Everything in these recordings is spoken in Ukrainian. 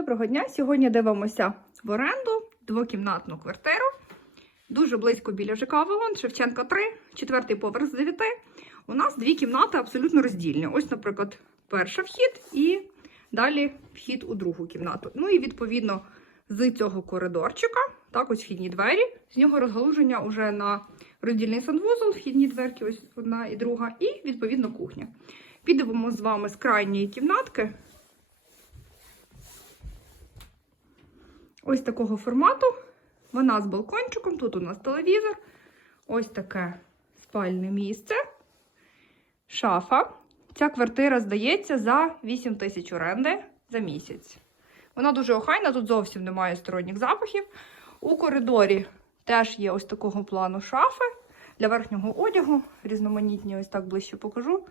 Доброго дня! Сьогодні дивимося в оренду двокімнатну квартиру. Дуже близько біля ЖК Авалон, Шевченка 3, четвертий поверх з 9. У нас дві кімнати абсолютно роздільні. Ось, наприклад, перший вхід і далі вхід у другу кімнату. Ну і відповідно з цього коридорчика, так, ось вхідні двері. З нього розгалуження вже на роздільний санвузол, вхідні дверки, ось одна і друга, і відповідно кухня. Підемо з вами з крайньої кімнатки. Ось такого формату. Вона з балкончиком. Тут у нас телевізор. Ось таке спальне місце. Шафа. Ця квартира здається за 8 тисяч оренди за місяць. Вона дуже охайна, тут зовсім немає сторонніх запахів. У коридорі теж є ось такого плану шафи для верхнього одягу. Різноманітні, ось так ближче покажу.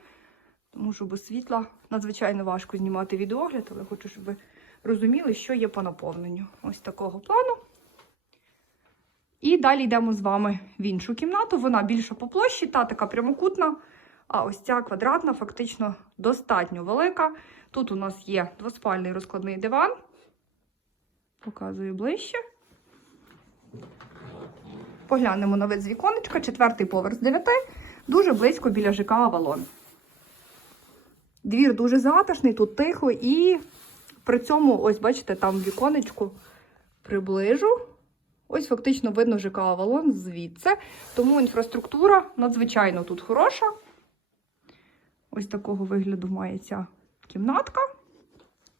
Тому що без світла надзвичайно важко знімати відеогляд, але хочу, щоб ви розуміли, що є по наповненню. Ось такого плану. І далі йдемо з вами в іншу кімнату. Вона більша по площі, та така прямокутна. А ось ця квадратна, фактично достатньо велика. Тут у нас є двоспальний розкладний диван. Показую ближче. Поглянемо на вид з віконечка, четвертий поверх з дев'яти, дуже близько біля ЖК Авалон. Двір дуже затишний, тут тихо, і при цьому, ось бачите, там віконечку приближу. Ось фактично видно ЖК Авалон звідси. Тому інфраструктура надзвичайно тут хороша. Ось такого вигляду має ця кімнатка.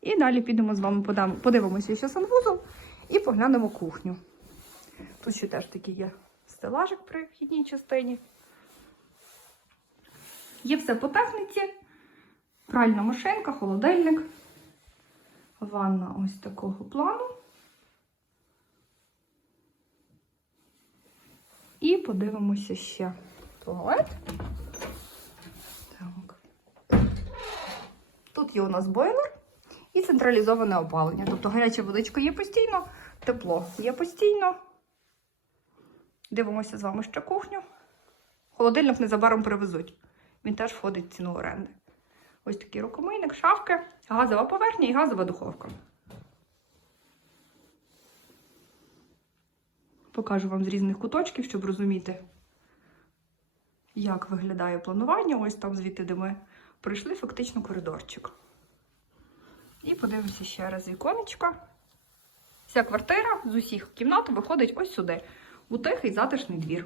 І далі підемо з вами подивимося ще санвузол і поглянемо кухню. Тут ще теж такий є стелажик при вхідній частині. Є все по техніці. Пральна машинка, холодильник. Ванна ось такого плану. І подивимося ще туалет. Так. Тут є у нас бойлер і централізоване опалення. Тобто гаряча водичка є постійно, тепло є постійно. Дивимося з вами ще кухню. Холодильник незабаром привезуть. Він теж входить в ціну оренди. Ось такий рукомийник, шафки, газова поверхня і газова духовка. Покажу вам з різних куточків, щоб розуміти, як виглядає планування. Ось там звідти, де ми пройшли, фактично коридорчик. І подивимося ще раз віконечко. Вся квартира з усіх кімнат виходить ось сюди, у тихий затишний двір.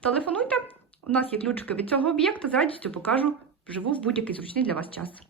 Телефонуйте, у нас є ключики від цього об'єкта, з радістю покажу вживу в будь-який зручний для вас час.